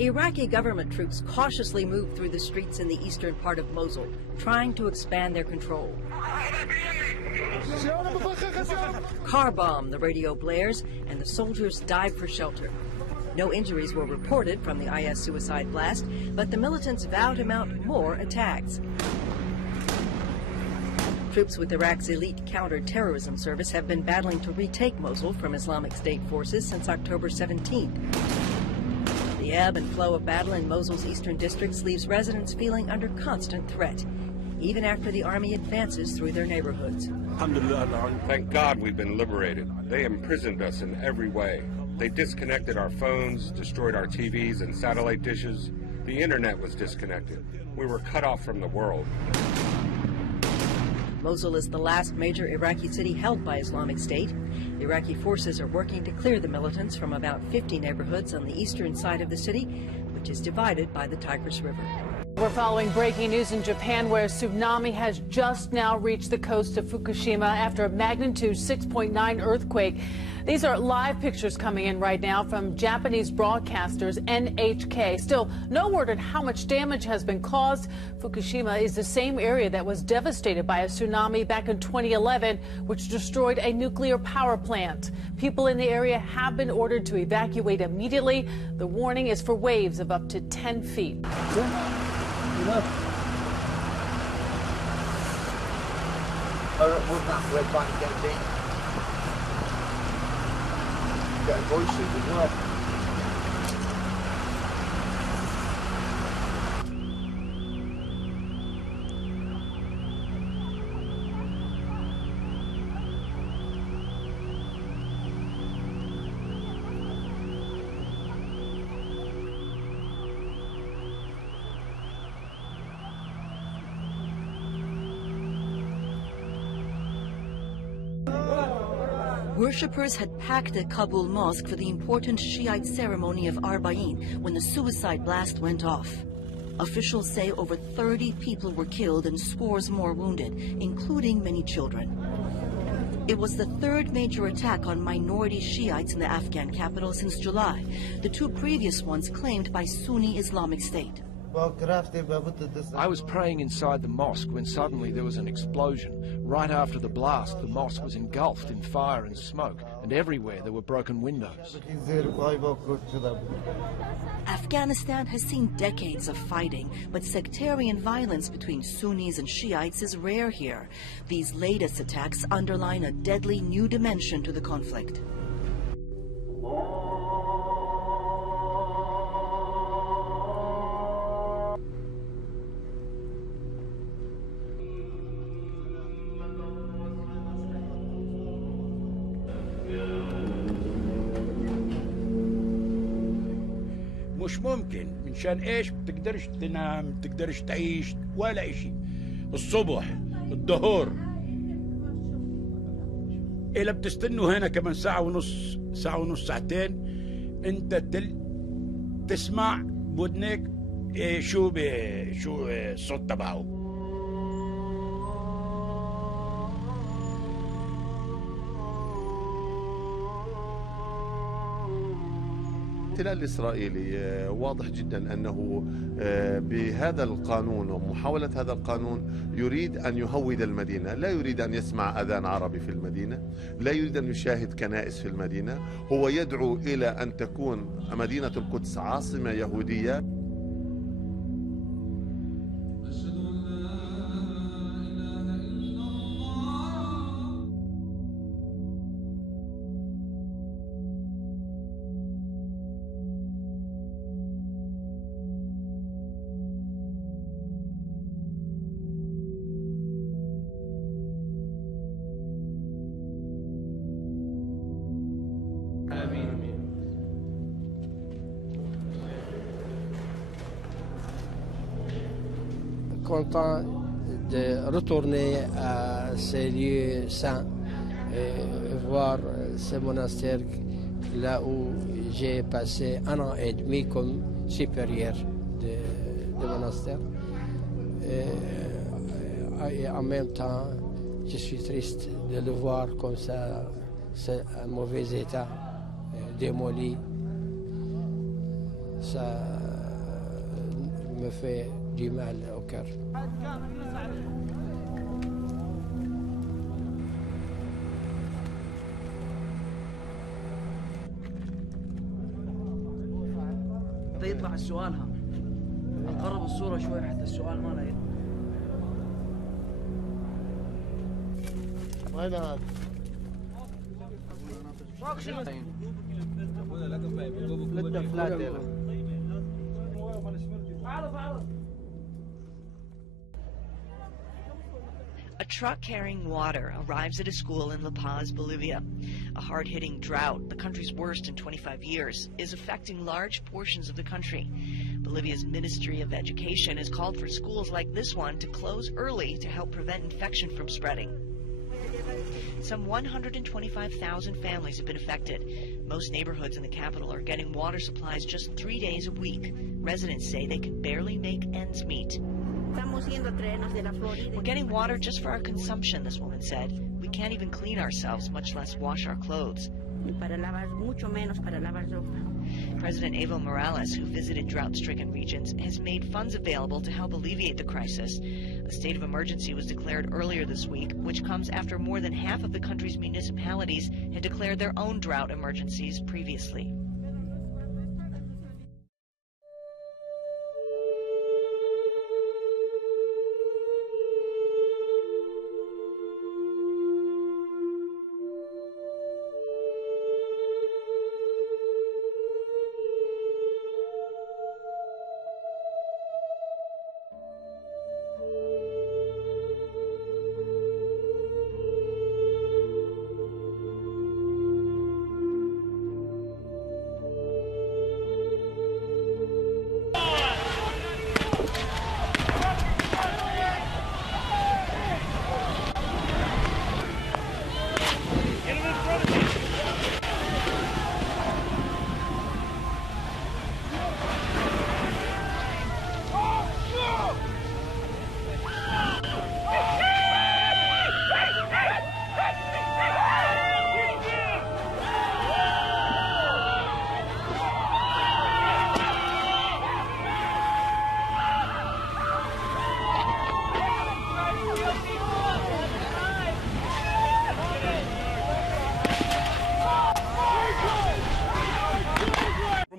Iraqi government troops cautiously moved through the streets in the eastern part of Mosul, trying to expand their control. Car bomb, the radio blares, and the soldiers dive for shelter. No injuries were reported from the IS suicide blast, but the militants vow to mount more attacks. Troops with Iraq's elite counter-terrorism service have been battling to retake Mosul from Islamic State forces since October 17th. The ebb and flow of battle in Mosul's eastern districts leaves residents feeling under constant threat, even after the army advances through their neighborhoods. Thank God we've been liberated. They imprisoned us in every way. They disconnected our phones, destroyed our TVs and satellite dishes. The internet was disconnected. We were cut off from the world. Mosul is the last major Iraqi city held by Islamic State. Iraqi forces are working to clear the militants from about 50 neighborhoods on the eastern side of the city, which is divided by the Tigris River. We're following breaking news in Japan, where a tsunami has just now reached the coast of Fukushima after a magnitude 6.9 earthquake. These are live pictures coming in right now from Japanese broadcasters NHK. Still, no word on how much damage has been caused. Fukushima is the same area that was devastated by a tsunami back in 2011, which destroyed a nuclear power plant. People in the area have been ordered to evacuate immediately. The warning is for waves of up to 10 feet. Got voices as well. Worshippers had packed the Kabul mosque for the important Shiite ceremony of Arba'in when the suicide blast went off. Officials say over 30 people were killed and scores more wounded, including many children. It was the third major attack on minority Shiites in the Afghan capital since July, the two previous ones claimed by Sunni Islamic State. I was praying inside the mosque when suddenly there was an explosion. Right after the blast, the mosque was engulfed in fire and smoke, and everywhere there were broken windows. Afghanistan has seen decades of fighting, but sectarian violence between Sunnis and Shiites is rare here. These latest attacks underline a deadly new dimension to the conflict. مش ممكن منشان ايش بتقدرش تنام بتقدرش تعيش ولا اشي الصبح الظهر إلا بتستنوا هنا كمان ساعة ونص ساعتين انت تسمع بودنك شو الصوت تبعه. الاحتلال الإسرائيلي واضح جدا أنه بهذا القانون ومحاولة هذا القانون يريد أن يهود المدينة، لا يريد أن يسمع أذان عربي في المدينة، لا يريد أن يشاهد كنائس في المدينة، هو يدعو إلى أن تكون مدينة القدس عاصمة يهودية. Content de retourner à ces lieux saints et voir ce monastère là où j'ai passé 1 an et demi comme supérieur de monastère. Et en même temps, je suis triste de le voir comme ça, c'est un mauvais état, démoli. Ça me fait du mal au cœur. يطلع السؤال ها نقرب الصورة شوي حتى السؤال ما لا يطلع. وين هذا؟ A truck carrying water arrives at a school in La Paz, Bolivia. A hard-hitting drought, the country's worst in 25 years, is affecting large portions of the country. Bolivia's Ministry of Education has called for schools like this one to close early to help prevent infection from spreading. Some 125,000 families have been affected. Most neighborhoods in the capital are getting water supplies just 3 days a week. Residents say they can barely make ends meet. We're getting water just for our consumption, this woman said. We can't even clean ourselves, much less wash our clothes. President Evo Morales, who visited drought-stricken regions, has made funds available to help alleviate the crisis. A state of emergency was declared earlier this week, which comes after more than half of the country's municipalities had declared their own drought emergencies previously.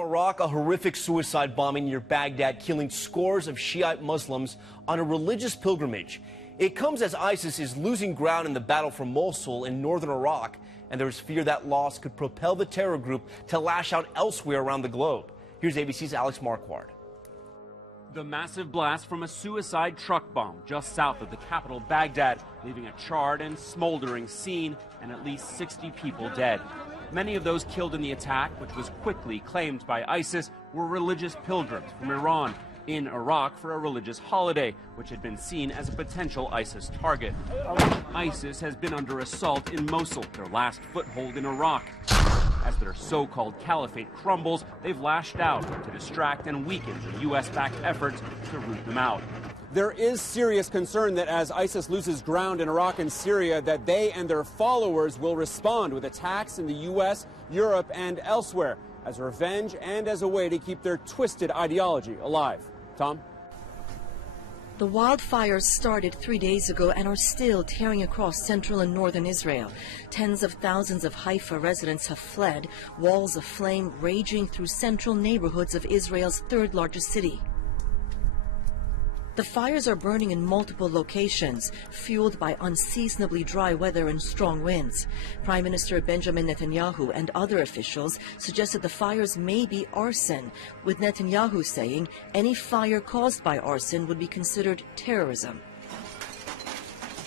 Iraq, a horrific suicide bombing near Baghdad, killing scores of Shiite Muslims on a religious pilgrimage. It comes as ISIS is losing ground in the battle for Mosul in northern Iraq, and there is fear that loss could propel the terror group to lash out elsewhere around the globe. Here's ABC's Alex Marquardt. The massive blast from a suicide truck bomb just south of the capital, Baghdad, leaving a charred and smoldering scene and at least 60 people dead. Many of those killed in the attack, which was quickly claimed by ISIS, were religious pilgrims from Iran in Iraq for a religious holiday, which had been seen as a potential ISIS target. ISIS has been under assault in Mosul, their last foothold in Iraq. As their so-called caliphate crumbles, they've lashed out to distract and weaken the U.S.-backed efforts to root them out. There is serious concern that as ISIS loses ground in Iraq and Syria, that they and their followers will respond with attacks in the U.S., Europe, and elsewhere as revenge and as a way to keep their twisted ideology alive. Tom? The wildfires started 3 days ago and are still tearing across central and northern Israel. Tens of thousands of Haifa residents have fled, walls of flame raging through central neighborhoods of Israel's third largest city. The fires are burning in multiple locations, fueled by unseasonably dry weather and strong winds. Prime Minister Benjamin Netanyahu and other officials suggested the fires may be arson, with Netanyahu saying any fire caused by arson would be considered terrorism.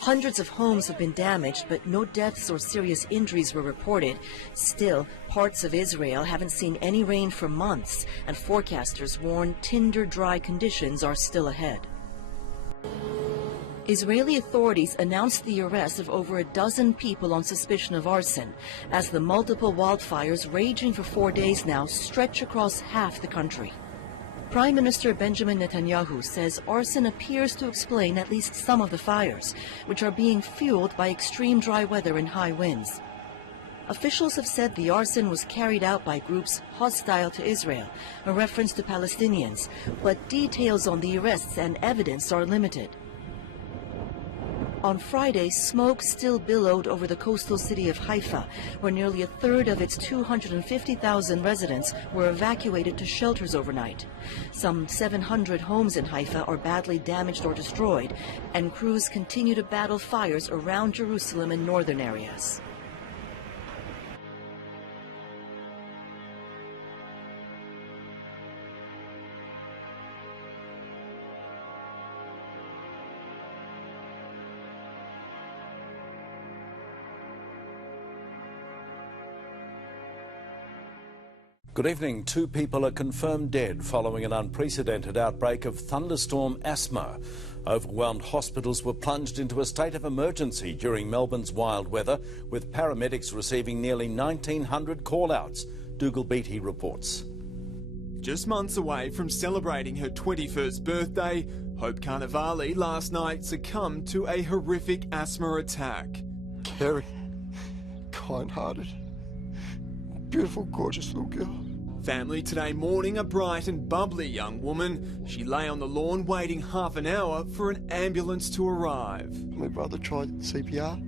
Hundreds of homes have been damaged, but no deaths or serious injuries were reported. Still, parts of Israel haven't seen any rain for months, and forecasters warn tinder-dry conditions are still ahead. Israeli authorities announced the arrest of over a dozen people on suspicion of arson, as the multiple wildfires raging for 4 days now stretch across half the country. Prime Minister Benjamin Netanyahu says arson appears to explain at least some of the fires, which are being fueled by extreme dry weather and high winds. Officials have said the arson was carried out by groups hostile to Israel, a reference to Palestinians, but details on the arrests and evidence are limited. On Friday, smoke still billowed over the coastal city of Haifa, where nearly a third of its 250,000 residents were evacuated to shelters overnight. Some 700 homes in Haifa are badly damaged or destroyed, and crews continue to battle fires around Jerusalem and northern areas. Good evening. 2 people are confirmed dead following an unprecedented outbreak of thunderstorm asthma. Overwhelmed hospitals were plunged into a state of emergency during Melbourne's wild weather, with paramedics receiving nearly 1,900 call-outs. Dougal Beattie reports. Just months away from celebrating her 21st birthday, Hope Carnivale last night succumbed to a horrific asthma attack. Caring, kind-hearted, beautiful, gorgeous little girl. Family today mourning a bright and bubbly young woman. She lay on the lawn waiting half an hour for an ambulance to arrive. My brother tried CPR,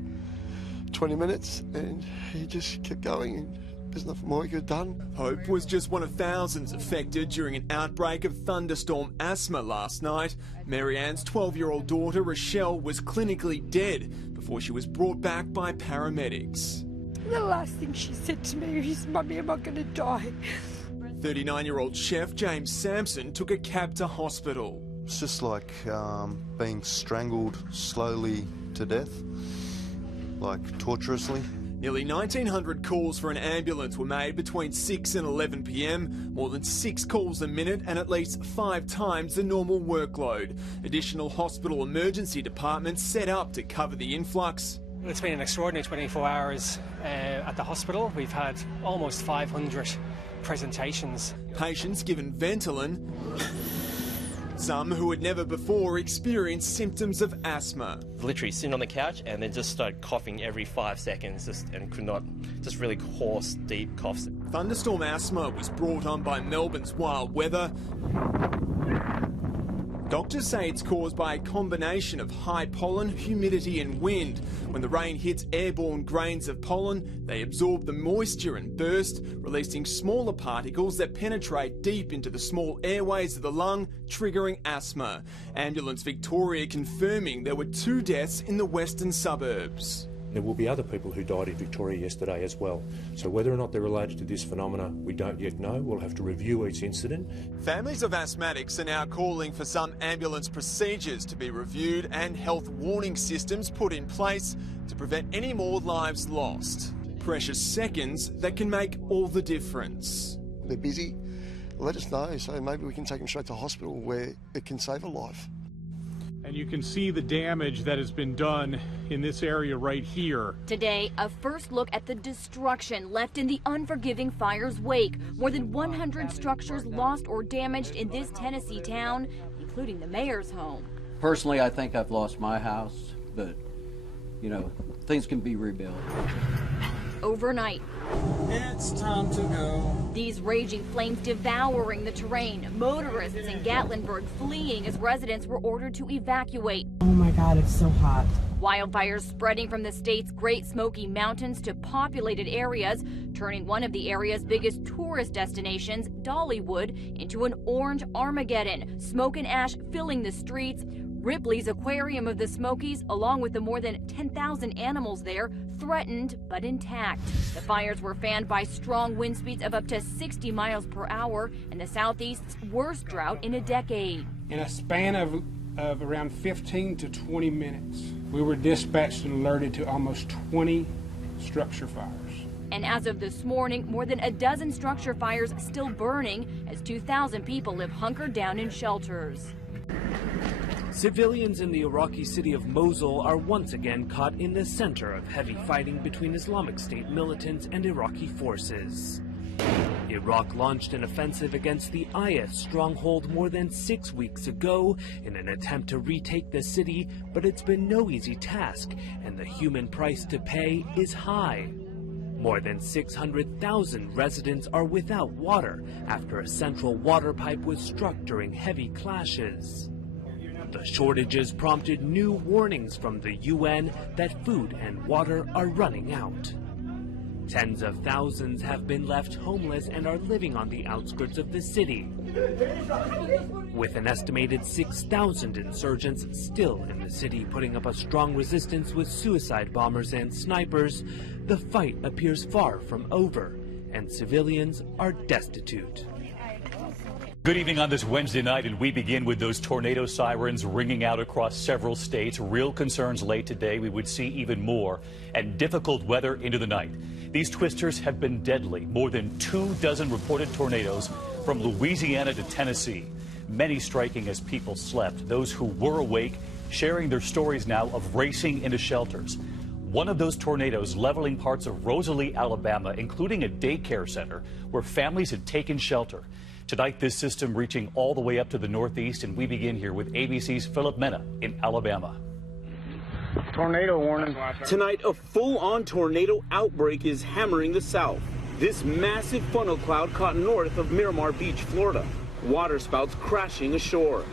20 minutes, and he just kept going, and there's nothing more he could have done. Hope was just one of thousands affected during an outbreak of thunderstorm asthma last night. Mary Ann's 12-year-old daughter, Rochelle, was clinically dead before she was brought back by paramedics. The last thing she said to me is, "Mummy, am I going to die?" 39-year-old chef James Sampson took a cab to hospital. It's just like being strangled slowly to death, like torturously. Nearly 1,900 calls for an ambulance were made between 6 and 11 p.m, more than 6 calls a minute and at least 5 times the normal workload. Additional hospital emergency departments set up to cover the influx. It's been an extraordinary 24 hours at the hospital. We've had almost 500 presentations. Patients given Ventolin, some who had never before experienced symptoms of asthma. Literally sitting on the couch and then just started coughing every 5 seconds and could not, just really hoarse, deep coughs. Thunderstorm asthma was brought on by Melbourne's wild weather. Doctors say it's caused by a combination of high pollen, humidity and wind. When the rain hits airborne grains of pollen, they absorb the moisture and burst, releasing smaller particles that penetrate deep into the small airways of the lung, triggering asthma. Ambulance Victoria confirming there were 2 deaths in the western suburbs. There will be other people who died in Victoria yesterday as well. So whether or not they're related to this phenomena, we don't yet know. We'll have to review each incident. Families of asthmatics are now calling for some ambulance procedures to be reviewed and health warning systems put in place to prevent any more lives lost. Precious seconds that can make all the difference. They're busy. Let us know, so maybe we can take them straight to hospital where it can save a life. And you can see the damage that has been done in this area right here. Today, a first look at the destruction left in the unforgiving fire's wake. More than 100 structures lost or damaged in this Tennessee town, including the mayor's home. Personally, I think I've lost my house, but, you know, things can be rebuilt. Overnight. It's time to go. These raging flames devouring the terrain. Motorists in Gatlinburg fleeing as residents were ordered to evacuate. Oh my God, it's so hot. Wildfires spreading from the state's Great Smoky Mountains to populated areas, turning one of the area's biggest tourist destinations, Dollywood, into an orange Armageddon. Smoke and ash filling the streets. Ripley's Aquarium of the Smokies, along with the more than 10,000 animals there, threatened but intact. The fires were fanned by strong wind speeds of up to 60 miles per hour and the Southeast's worst drought in a decade. In a span of around 15 to 20 minutes, we were dispatched and alerted to almost 20 structure fires. And as of this morning, more than a dozen structure fires still burning as 2,000 people live hunkered down in shelters. Civilians in the Iraqi city of Mosul are once again caught in the center of heavy fighting between Islamic State militants and Iraqi forces. Iraq launched an offensive against the IS stronghold more than 6 weeks ago in an attempt to retake the city, but it's been no easy task, and the human price to pay is high. More than 600,000 residents are without water after a central water pipe was struck during heavy clashes. The shortages prompted new warnings from the UN that food and water are running out. Tens of thousands have been left homeless and are living on the outskirts of the city, with an estimated 6,000 insurgents still in the city putting up a strong resistance with suicide bombers and snipers. The fight appears far from over, and civilians are destitute. Good evening on this Wednesday night, and we begin with those tornado sirens ringing out across several states. Real concerns late today. We would see even more, and difficult weather into the night. These twisters have been deadly. More than 24 reported tornadoes from Louisiana to Tennessee, many striking as people slept. Those who were awake sharing their stories now of racing into shelters. One of those tornadoes leveling parts of Rosalie, Alabama, including a daycare center where families had taken shelter. Tonight, this system reaching all the way up to the northeast, and we begin here with ABC's Philip Mena in Alabama. Tornado warning. Tonight, a full-on tornado outbreak is hammering the south. This massive funnel cloud caught north of Miramar Beach, Florida. Waterspouts crashing ashore.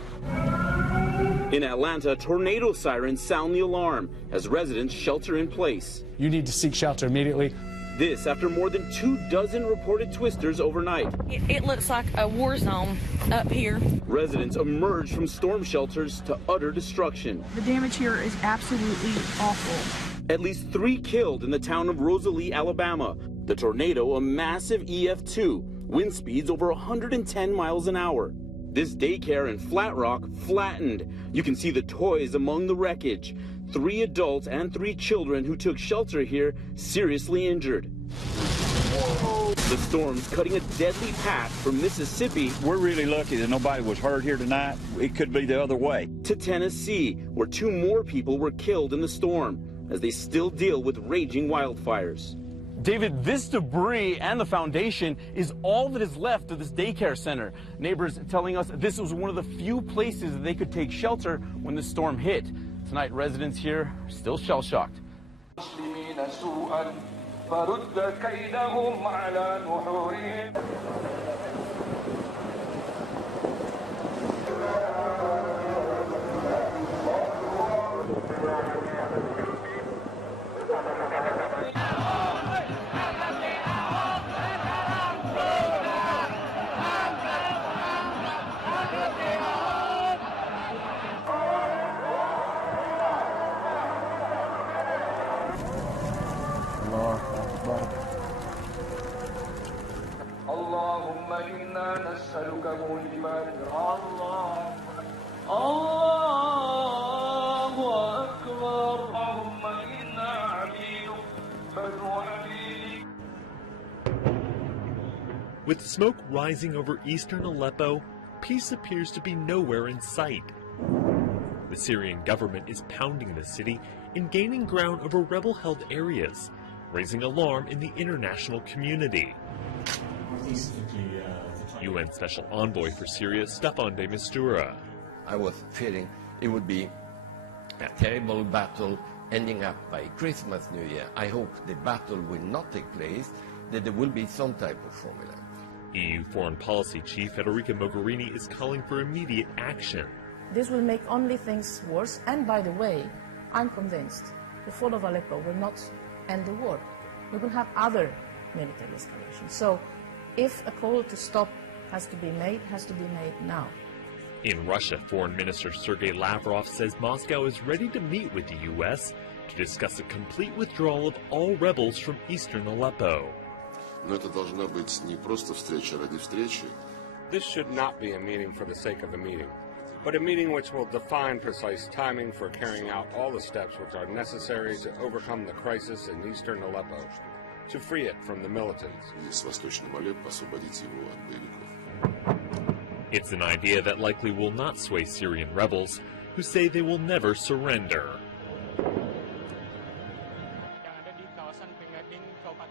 In Atlanta, tornado sirens sound the alarm as residents shelter in place. You need to seek shelter immediately. This after more than 24 reported twisters overnight. It looks like a war zone up here. Residents emerged from storm shelters to utter destruction. The damage here is absolutely awful. At least 3 killed in the town of Rosalie, Alabama. The tornado, a massive EF2, wind speeds over 110 miles an hour. This daycare in Flat Rock flattened. You can see the toys among the wreckage. 3 adults and 3 children who took shelter here seriously injured. The storm's cutting a deadly path from Mississippi. We're really lucky that nobody was hurt here tonight. It could be the other way. To Tennessee, where 2 more people were killed in the storm as they still deal with raging wildfires. David, this debris and the foundation is all that is left of this daycare center. Neighbors telling us this was one of the few places that they could take shelter when the storm hit. Tonight, residents here are still shell-shocked. With smoke rising over eastern Aleppo, peace appears to be nowhere in sight. The Syrian government is pounding the city and gaining ground over rebel-held areas, raising alarm in the international community. UN Special Envoy for Syria, Staffan de Mistura. I was fearing it would be a terrible battle ending up by Christmas, New Year. I hope the battle will not take place, that there will be some type of formula. EU Foreign Policy Chief Federica Mogherini is calling for immediate action. This will make only things worse, and by the way, I'm convinced the fall of Aleppo will not end the war. We will have other military escalations. So if a call to stop has to be made now. In Russia, Foreign Minister Sergei Lavrov says Moscow is ready to meet with the U.S. to discuss a complete withdrawal of all rebels from eastern Aleppo. This should not be a meeting for the sake of a meeting, but a meeting which will define precise timing for carrying out all the steps which are necessary to overcome the crisis in eastern Aleppo, to free it from the militants. It's an idea that likely will not sway Syrian rebels, who say they will never surrender.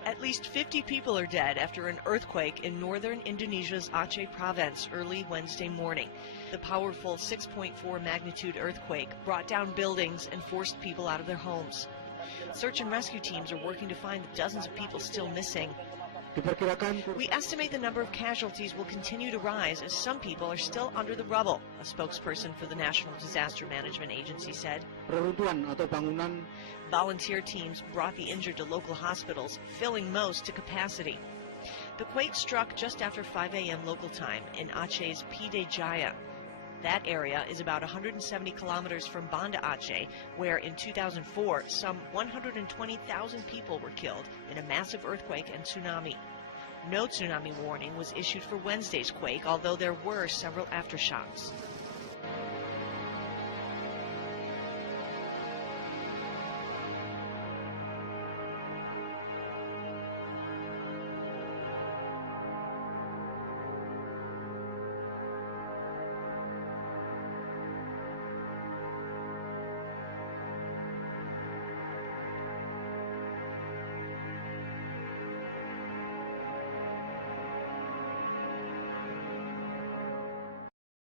At least 50 people are dead after an earthquake in northern Indonesia's Aceh province early Wednesday morning. The powerful 6.4 magnitude earthquake brought down buildings and forced people out of their homes. Search and rescue teams are working to find the dozens of people still missing. We estimate the number of casualties will continue to rise as some people are still under the rubble, a spokesperson for the National Disaster Management Agency said. Volunteer teams brought the injured to local hospitals, filling most to capacity. The quake struck just after 5 a.m. local time in Aceh's Pide Jaya. That area is about 170 kilometers from Banda Aceh, where in 2004, some 120,000 people were killed in a massive earthquake and tsunami. No tsunami warning was issued for Wednesday's quake, although there were several aftershocks.